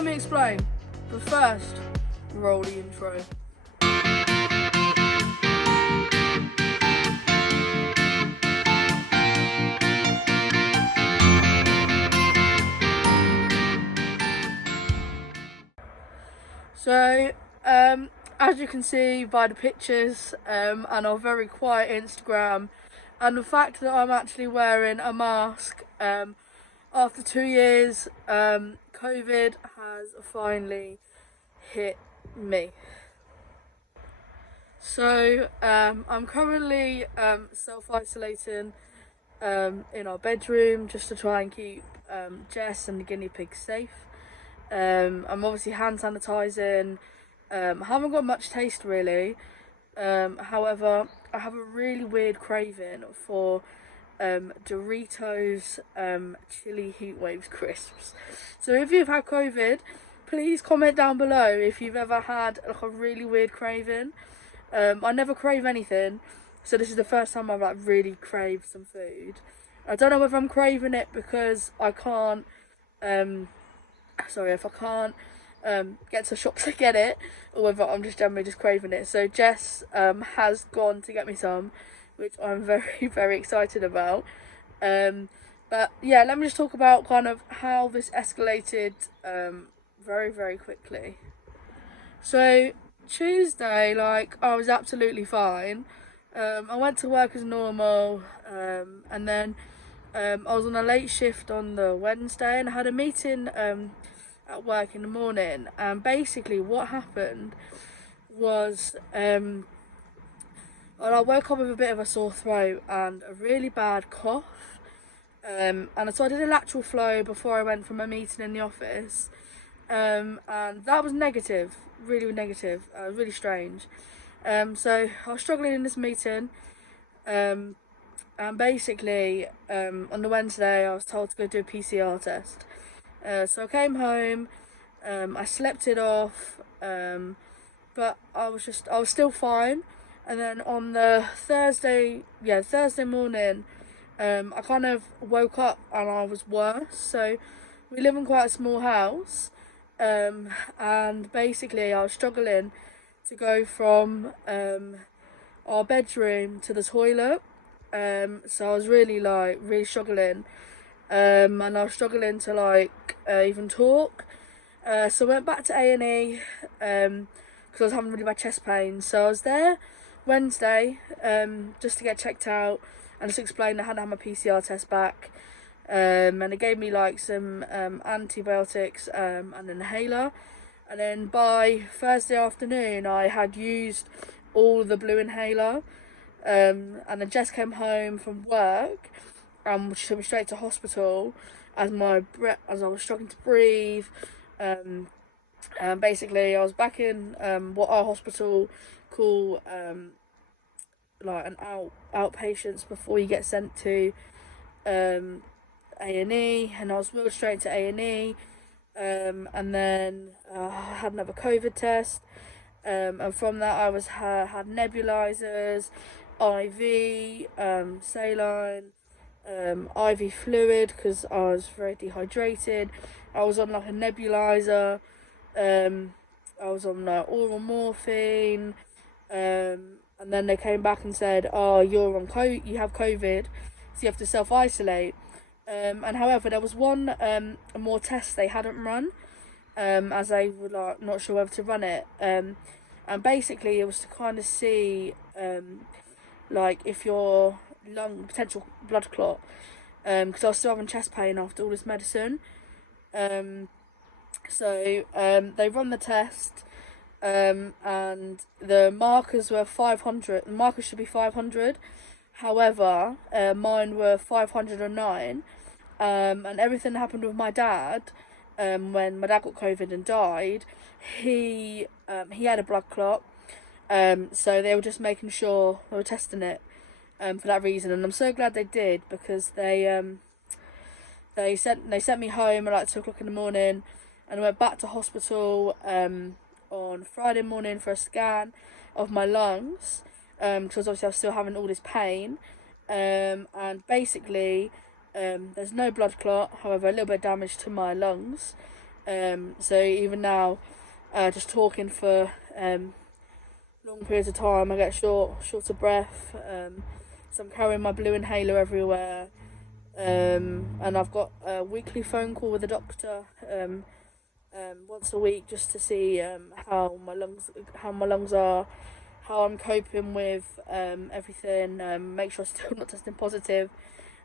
let me explain. But first, roll the intro. So, as you can see by the pictures and our very quiet Instagram, and the fact that I'm actually wearing a mask after 2 years, COVID has finally hit me. So I'm currently self-isolating in our bedroom just to try and keep Jess and the guinea pig safe. I'm obviously hand sanitising. I haven't got much taste really. However, I have a really weird craving for Doritos chili heat waves crisps. So if you've had COVID, please comment down below if you've ever had like a really weird craving. I never crave anything, so this is the first time I've like really craved some food. I don't know whether I'm craving it because I can't if I can't get to a shop to get it, or whether I'm just generally just craving it. So Jess has gone to get me some, which I'm very, very excited about. But yeah, let me just talk about kind of how this escalated very, very quickly. So Tuesday, like, I was absolutely fine. I went to work as normal, and then I was on a late shift on the Wednesday, and I had a meeting at work in the morning. And basically what happened was I woke up with a bit of a sore throat and a really bad cough. And so I did a lateral flow before I went for my meeting in the office. And that was negative, really negative, really strange. So I was struggling in this meeting. And basically, on the Wednesday, I was told to go do a PCR test. So I came home, I slept it off, but I was still fine. And then on the Thursday morning, I kind of woke up and I was worse. So we live in quite a small house, and basically I was struggling to go from our bedroom to the toilet. So I was really struggling, and I was struggling to even talk. So I went back to A&E because I was having really bad chest pain. So I was there Wednesday just to get checked out and just explain I hadn't had my PCR test back. And they gave me like some antibiotics and an inhaler. And then by Thursday afternoon, I had used all the blue inhaler. And then Jess came home from work and she took me straight to hospital as I was struggling to breathe. And basically, I was back in what our hospital call like an outpatients before you get sent to A&E, and I was wheeled straight to A&E. And then I had another COVID test, and from that I had nebulizers, IV, saline, IV fluid because I was very dehydrated. I was on like a nebulizer. I was on oral morphine, and then they came back and said, "Oh, you have COVID, so you have to self-isolate." And however, there was one more test they hadn't run, as they were not sure whether to run it. And basically, it was to kind of see if your potential blood clot, because I was still having chest pain after all this medicine. So they run the test, and the markers were 500. The markers should be 500. However, mine were 509. And everything that happened with my dad, when my dad got COVID and died, he had a blood clot. So they were just making sure they were testing it for that reason, and I'm so glad they did, because they sent me home at like 2 o'clock in the morning, and I went back to hospital on Friday morning for a scan of my lungs, because obviously I was still having all this pain, and basically there's no blood clot, however a little bit of damage to my lungs, So even now, just talking for long periods of time, I get short of breath. So I'm carrying my blue inhaler everywhere. And I've got a weekly phone call with the doctor once a week, just to see how my lungs are, how I'm coping with everything. Make sure I'm still not testing positive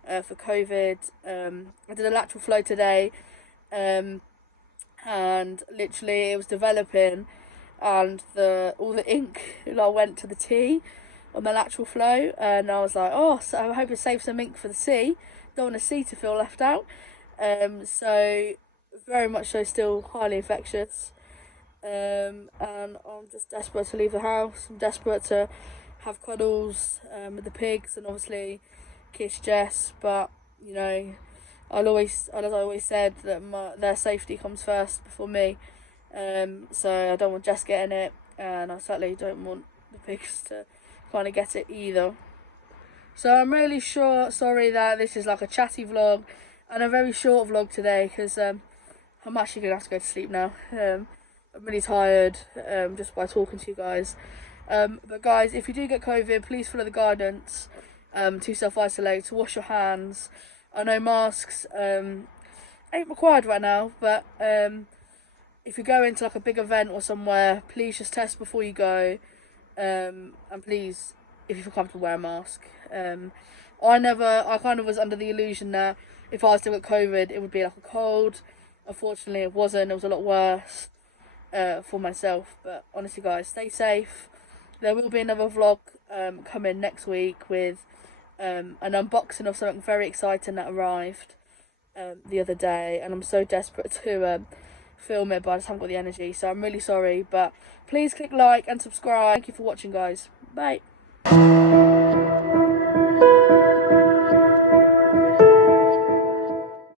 for COVID. I did a lateral flow today, and literally it was developing, and all the ink went to the T on the lateral flow, and I was like, oh, so I hope it saves some ink for the C. Don't want the C to feel left out. So very much so, still highly infectious. And I'm just desperate to leave the house. I'm desperate to have cuddles with the pigs, and obviously kiss Jess. But you know, as I always said, that their safety comes first before me. So I don't want Jess getting it, and I certainly don't want the pigs to kind of get it either. So I'm really sorry that this is like a chatty vlog and a very short vlog today, because I'm actually going to have to go to sleep now. I'm really tired just by talking to you guys. But guys, if you do get COVID, please follow the guidance to self-isolate, to wash your hands. I know masks ain't required right now, but if you go into like a big event or somewhere, please just test before you go. And please, if you feel comfortable, wear a mask. I kind of was under the illusion that if I was to get COVID, it would be like a cold. Unfortunately, it wasn't. It was a lot worse for myself. But honestly, guys, stay safe. There will be another vlog coming next week with an unboxing of something very exciting that arrived the other day, and I'm so desperate to film it, but I just haven't got the energy. So I'm really sorry. But please click like and subscribe. Thank you for watching, guys. Bye.